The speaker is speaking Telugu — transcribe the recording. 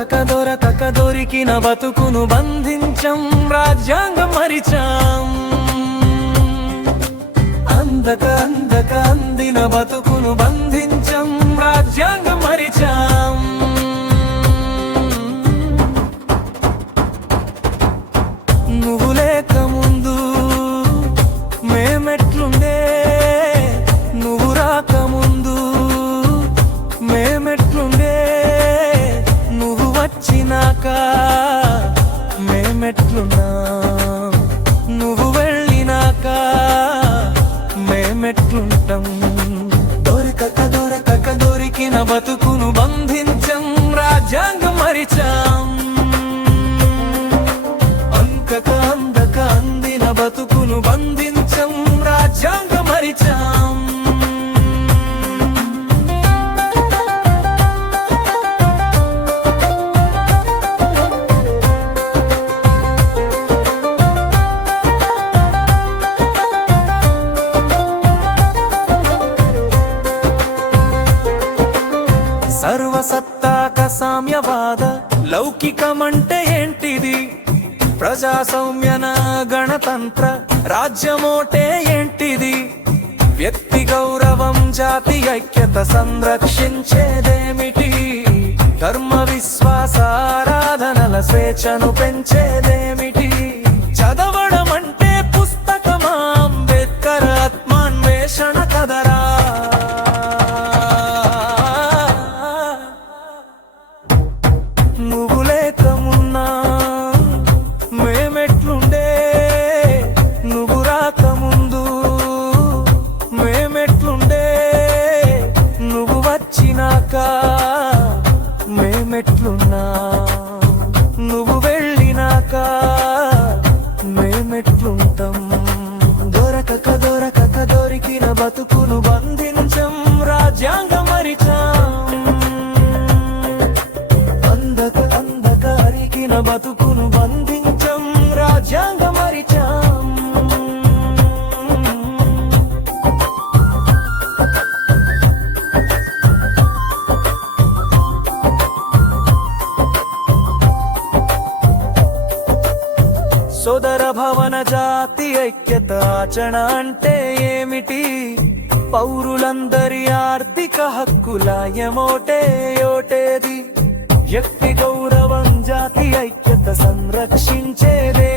దొరకక దొరికిన బతుకును బంధించం రాజ్యాంగం మరిచాం అందక అందిన బతుకును బంధించం రాజ్యాంగం మరిచాం నువ్వు లేక ముందు మేమెట్లుండే నువ్వు రాక ముందు మేమెట్లుండే నువ్వు వచ్చినాక మేమెట్లున్నా నువ్వు వెళ్ళినాక మేమెట్లుంటాం దొరకక దొరికిన బతుకును బంధించం రాజ్యాంగం మరిచాం అందక అందిన బతుకును బంధించం రాజ్యాంగం మరిచాం సర్వసత్తాక సామ్యవాద లౌకికమంటే ఏంటిది ప్రజాస్వామ్యన గణతంత్ర రాజ్యమోటే ఏంటిది వ్యక్తి గౌరవం జాతి ఐక్యత సంరక్షించేదేమిటి ధర్మ విశ్వాస ఆరాధనల స్వేచ్ఛను పెంచేదేమిటి చదవడం అంటే పుస్తకమా అంబేద్కర్ ఆత్మాన్వేషణ కదరా నువ్వు లేకమున్నా మేమెట్లుండే నువ్వు రాకముందు మేమెట్లుండే నువ్వు వచ్చినాక మేమెట్లున్నా నువ్వు వెళ్ళినాక మేమెట్లుంటాం దొరకక దొరికిన బతుకును బంధించం రాజ్యాంగం మరిచాం అందక అరికిన బతుకును బంధించం రాజ్యాంగం మరిచాం సోదర భవన జాతి ఐక్యత ఆచరణ అంటే ఏమిటి పౌరులందరి ఆర్థిక హక్కుల ఓటేది వ్యక్తి గౌరవం జాతి ఐక్యత సంరక్షించేదే